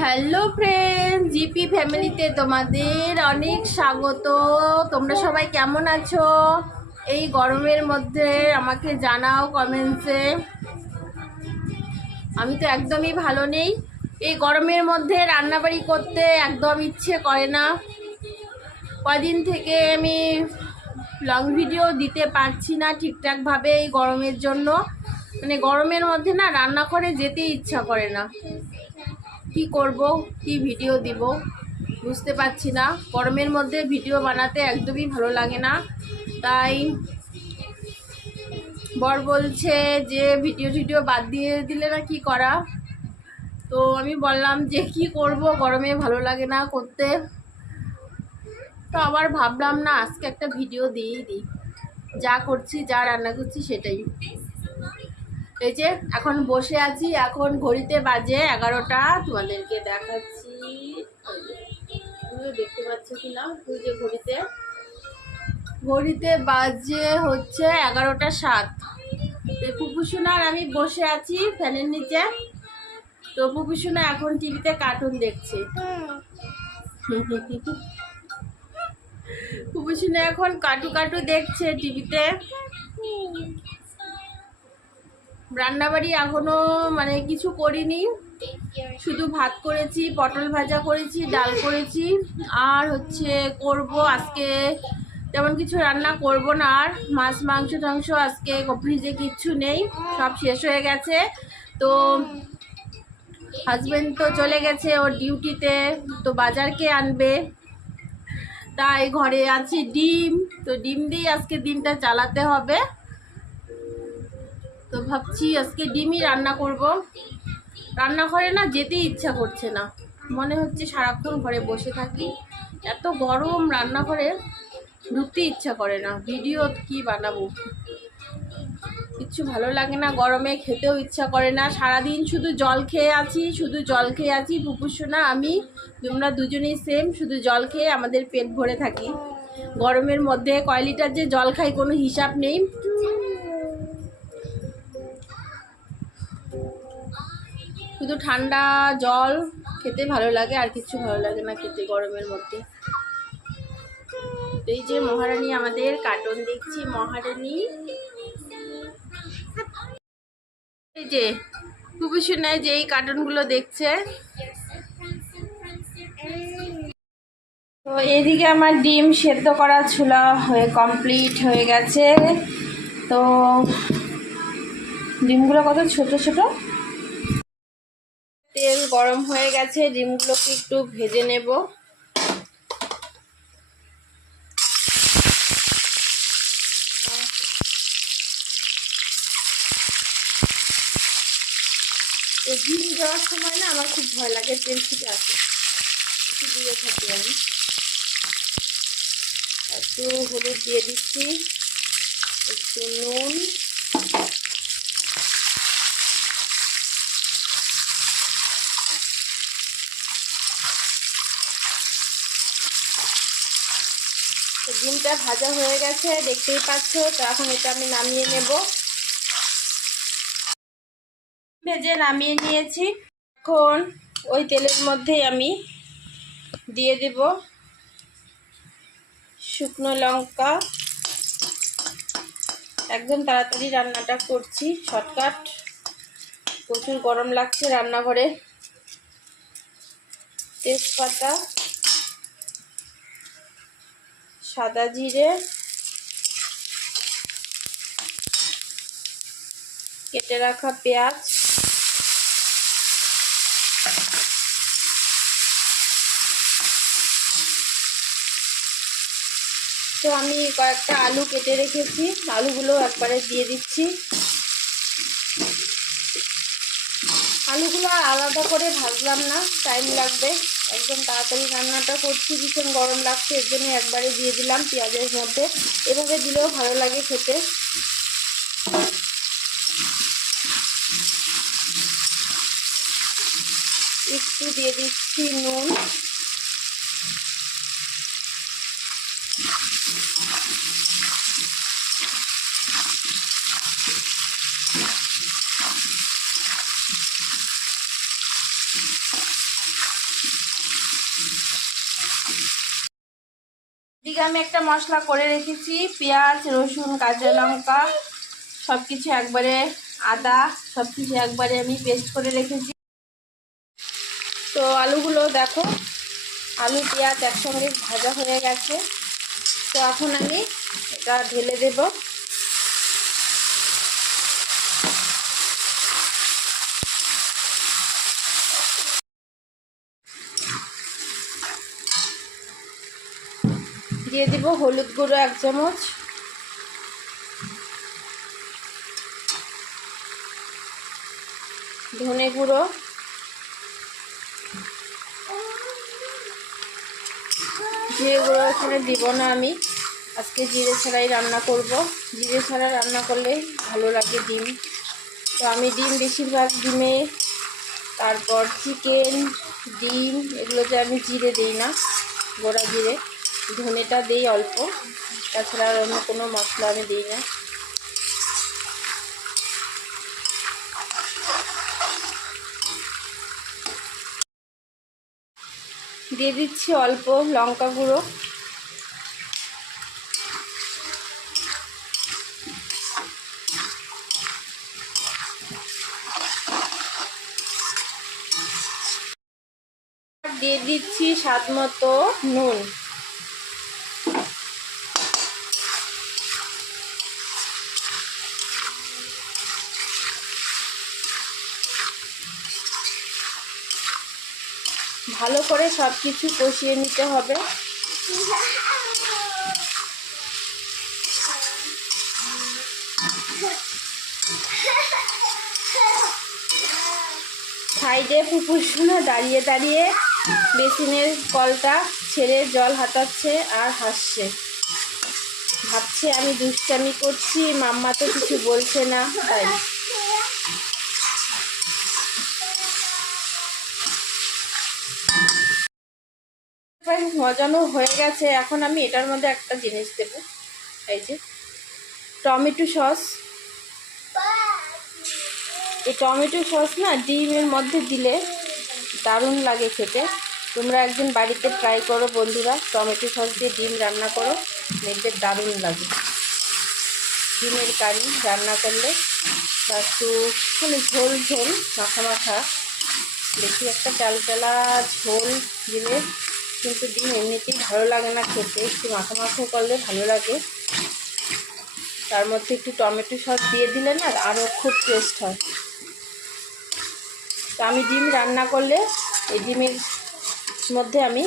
Hello friend GP ফ্যামিলিতে তোমাদের অনেক স্বাগত। তোমরা সবাই কেমন আছো? এই গরমের মধ্যে আমাকে জানাও কমেন্টসে আমি তো একদমই ভালো নেই। এই গরমের মধ্যে রান্নাবাড়ি করতে একদম ইচ্ছে করে না। কদিন থেকে আমি লং ভিডিও দিতে পারছি না ঠিকঠাকভাবে এই গরমের জন্য। মানে গরমের মধ্যে না রান্না করে যেতে ইচ্ছা করে না। কি করব, কি ভিডিও দিব, বুঝতে পারছি না। গরমের মধ্যে ভিডিও বানাতে একদমই ভালো লাগে না। তাই বর বলছে যে ভিডিও টিডিও বাদ দিয়ে দিলে না কি করা? তো আমি বললাম যে, কি করব? গরমে ভালো লাগে না করতে। তো আবার ভাবলাম, না, আজকে একটা ভিডিও দিয়েই দিই। যা করছি, যা রান্না করছি, সেটাই। এই যে, এখন বসে আছি, এখন ঘড়িতে বাজে এগারোটা। তোমাদেরকে দেখাচ্ছি। দেখতে পাচ্ছ কি না তুই যে ঘড়িতে। ঘড়িতে বাজে হচ্ছে এগারোটা সাত। পুপুসোনার আমি বসে আছি ফ্যানের নিচে। তো পুপুসোনা এখন টিভিতে কার্টুন দেখছে। পুপুসোনা এখন কাটু কাটু দেখছে টিভিতে। রান্নাবাড়ি এখনও মানে কিছু করিনি। শুধু ভাত করেছি, পটল ভাজা করেছি, ডাল করেছি। আর হচ্ছে করব আজকে তেমন কিছু রান্না করব না আর। মাছ, মাংস, টাংস আজকে ফ্রিজে কিচ্ছু নেই, সব শেষ হয়ে গেছে। তো হাজবেন্ড তো চলে গেছে ওর ডিউটিতে তো বাজারকে আনবে? তাই ঘরে আছে ডিম, তো ডিম দিয়ে আজকে দিনটা চালাতে হবে। তো ভাবছি আজকে ডিমই রান্না করব। রান্নাঘরে না যেতে ইচ্ছা করছে না। মনে হচ্ছে সারাক্ষণ ঘরে বসে থাকি। এত গরম রান্নাঘরে ঢুকতে ইচ্ছা করে না। ভিডিও কি বানাবো? কিচ্ছু ভালো লাগে না। গরমে খেতেও ইচ্ছা করে না। সারাদিন শুধু জল খেয়ে আছি, শুধু জল খেয়ে আছি। পুপুসোনা আমি, তোমরা দুজনেই সেম শুধু জল খেয়ে আমাদের পেট ভরে থাকি। গরমের মধ্যে কয় লিটার যে জল খাই কোনো হিসাব নেই। শুধু ঠান্ডা জল খেতে ভালো লাগে, আর কিছু ভালো লাগে না খেতে গরমের মধ্যে। এই যে মহারানী আমাদের কার্টুন দেখছি, মহারানী। এই যে খুবই শুনে যে এই কার্টুনগুলো দেখছে। তো এদিকে আমার ডিম সেদ্ধ করা ছোলা হয়ে কমপ্লিট হয়ে গেছে। তো ডিমগুলো কত? ছোট ছোট? তেল গরম হয়ে গেছে, ডিমগুলোকে একটু ভেজে নেব। ডিম দেওয়ার সময় না আমার খুব ভয় লাগে, তেল ছিটে আসে। একটু দিয়ে থাকি আমি। একটু হলুদ দিয়ে দিচ্ছি, একটু নুন ডিমটা ভাজা হয়ে গেছে, দেখতেই পাচ্ছ? তো এখন এটা আমি নামিয়ে নেব। ভেজে নামিয়ে নিয়েছি। এখন ওই তেলের মধ্যেই আমি দিয়ে দেব শুকনো লঙ্কা। একদম তাড়াতাড়ি রান্নাটা করছি, শর্টকাট। প্রচুর গরম লাগছে রান্নাঘরে। তেজপাতা। সাদা জিরে। কেটে রাখা পেঁয়াজ। তো আমি কয়েকটা আলু কেটে রেখেছি। আলুগুলো একবারে দিয়ে দিচ্ছি। আলুগুলো আলাদা করে ভাজলাম না টাইম লাগবে। একদম তাড়াতাড়ি রান্নাটা করছি, ভীষণ গরম লাগছে, এর জন্য একবারে দিয়ে দিলাম পেঁয়াজের মধ্যে। এভাবে দিলেও ভালো লাগে খেতে। একটু দিয়ে দিচ্ছি নুন। আমি একটা মশলা করে রেখেছি, পেঁয়াজ, রসুন, কাঁচা লঙ্কা সব কিছু একবারে আদা সব কিছু একবারে আমি পেস্ট করে রেখেছি। তো আলুগুলো দেখো, আলু, পেঁয়াজ একসঙ্গে ভাজা হয়ে গেছে। তো এখন আমি এটা ঢেলে দেব। দিয়ে দিব হলুদ গুঁড়ো এক চামচ। ধনে গুঁড়ো। জিরে গুঁড়ো এখানে দিব না আমি। আজকে জিরে ছাড়াই রান্না করব। জিরে ছাড়া রান্না করলে ভালো লাগে ডিম। তো আমি ডিম বেশিরভাগ ডিমে, তারপর চিকেন, ডিম, এগুলোতে আমি জিরে দিই না, গোড়া জিরে। ধনেটা দিই অল্প। তাছাড়া আর অন্য কোনো মশলা আমি দিই না। দিয়ে দিচ্ছি অল্প লঙ্কা গুঁড়ো। দিয়ে দিচ্ছি স্বাদ মতো নুন। ভালো করে সব কিছু কষিয়ে নিতে হবে। সাইডে পুকুর শুনে দাঁড়িয়ে দাঁড়িয়ে বেসিনের কলটা ছেড়ে জল হাতাচ্ছে আর হাসছে। ভাবছে, আমি দুষ্টামি করছি, মাম্মা তো কিছু বলছে না। তাই। মজানো হয়ে গেছে। এখন আমি এটার মধ্যে একটা জিনিস দেব। এই যে, টমেটো সস। এই টমেটো সস না, ডিমের মধ্যে দিলে দারুণ লাগে খেতে। তোমরা একদিন বাড়িতে ট্রাই করো বন্ধুরা, টমেটো সস দিয়ে ডিম রান্না করো, দেখবে দারুণ লাগে। ডিমের কারি রান্না করলে একটু মানে ঝোল ঝোল মাখা মাখা বেশি একটা ডালা ঝোল দিলে কিন্তু ডিম এমনিতেই ভালো লাগে না খেতে। একটু মাখা মাখা করলে ভালো লাগে। তার মধ্যে একটু টমেটো সস দিয়ে দিলে না আরও খুব টেস্ট হয়। তো আমি ডিম রান্না করলে এই ডিমের মধ্যে আমি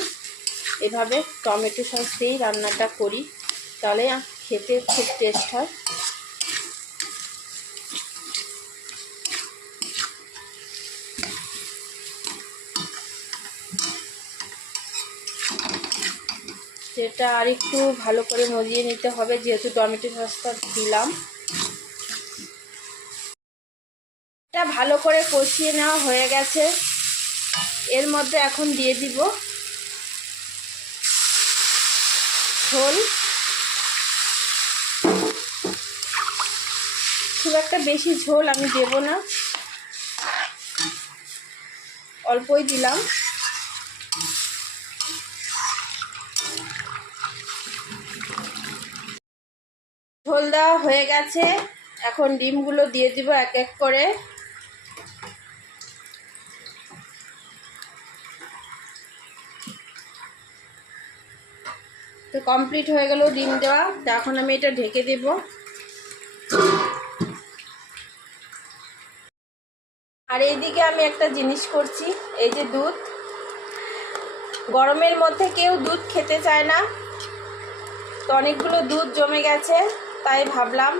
এভাবে টমেটো সস দিয়েই রান্নাটা করি। তাহলে খেতে খুব টেস্ট হয়। সেটা আর একটু ভালো করে মজিয়ে নিতে হবে, যেহেতু টমেটো সসটা দিলাম। এটা ভালো করে কষিয়ে নেওয়া হয়ে গেছে। এর মধ্যে এখন দিয়ে দিব ঝোল। খুব একটা বেশি ঝোল আমি দেব না। অল্পই দিলাম। ঝোল দেওয়া হয়ে গেছে। এখন ডিমগুলো দিয়ে দিব এক এক করে। তো কমপ্লিট হয়ে গেল ডিম দেওয়া। তো এখন আমি এটা ঢেকে দেব। আর এইদিকে আমি একটা জিনিস করছি, এই যে দুধ। গরমের মধ্যে কেউ দুধ খেতে চায় না। তো অনেকগুলো দুধ জমে গেছে। তাই ভাবলাম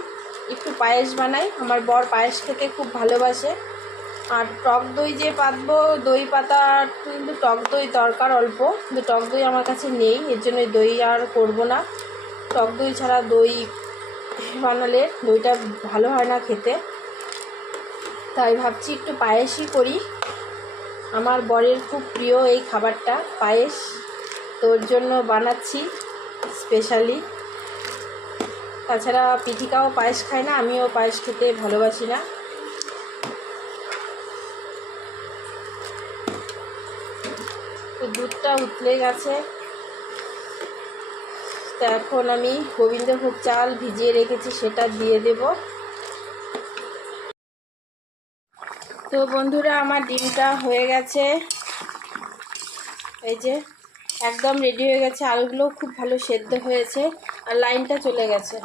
একটু পায়েস বানাই। আমার বর পায়েস খেতে খুব ভালোবাসে। আর টক দই যে পাতবো, দই পাতা কিন্তু টক দই দরকার অল্প। কিন্তু টক দই আমার কাছে নেই, এর জন্য দই আর করব না। টক দই ছাড়া দই বানালে দইটা ভালো হয় না খেতে। তাই ভাবছি একটু পায়েসই করি। আমার বরের খুব প্রিয় এই খাবারটা, পায়েস। তোর জন্য বানাচ্ছি স্পেশালি তাছাড়া পিঠিকাও পায়েস খায় না, আমিও পায়েস খেতে ভালোবাসি না। তো দুধটা উতলে গেছে। তো এখন আমি গোবিন্দভোগ চাল ভিজিয়ে রেখেছি, সেটা দিয়ে দেব। তো বন্ধুরা, আমার ডিমটা হয়ে গেছে। এই যে, একদম রেডি হয়ে গেছে। আলুগুলো খুব ভালো সেদ্ধ হয়েছে। আর লাইনটা চলে গেছে।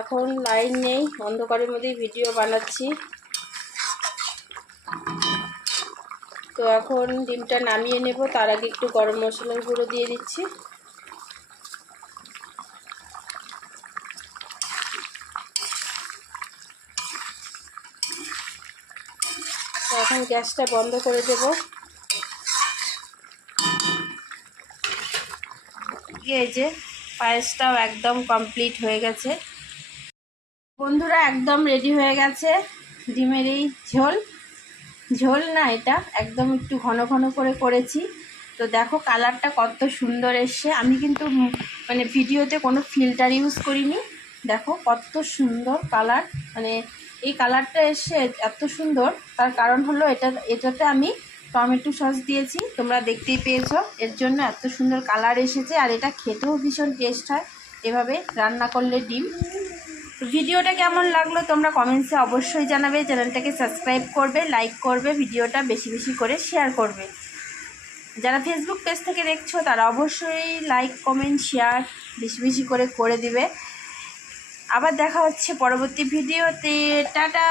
এখন লাইন নেই, অন্ধকারের মধ্যেই ভিডিও বানাচ্ছি। তো এখন ডিমটা নামিয়ে নেব, তার আগে একটু গরম মশলার গুঁড়ো দিয়ে দিচ্ছি। এখন গ্যাসটা বন্ধ করে দেব। এই যে পায়েসটাও একদম কমপ্লিট হয়ে গেছে। বন্ধুরা, একদম রেডি হয়ে গেছে ডিমের এই ঝোল। ঝোল না এটা, একদম একটু ঘন ঘন করে করেছি। তো দেখো, কালারটা কত সুন্দর এসছে। আমি কিন্তু মানে ভিডিওতে কোনো ফিল্টার ইউজ করিনি। দেখো, কত সুন্দর কালার। মানে এই কালারটা এসে এত সুন্দর। তার কারণ হলো এটা, এটাতে আমি টমেটো সস দিয়েছি। তোমরা দেখতেই পেয়েছ, এর জন্য এত সুন্দর কালার এসেছে আর এটা খেতেও ভীষণ টেস্ট হয়। এভাবে রান্না করলে ডিম। ভিডিওটা কেমন লাগল তোমরা কমেন্টসে অবশ্যই জানাবে, চ্যানেলটাকে সাবস্ক্রাইব করবে লাইক করবে, ভিডিওটা বেশি বেশি করে শেয়ার করবে। যারা ফেসবুক পেজ থেকে দেখছ, তারা অবশ্যই লাইক কমেন্ট শেয়ার বেশি বেশি করে করে দিবে। আবার দেখা হচ্ছে পরবর্তী ভিডিওতে। টাটা!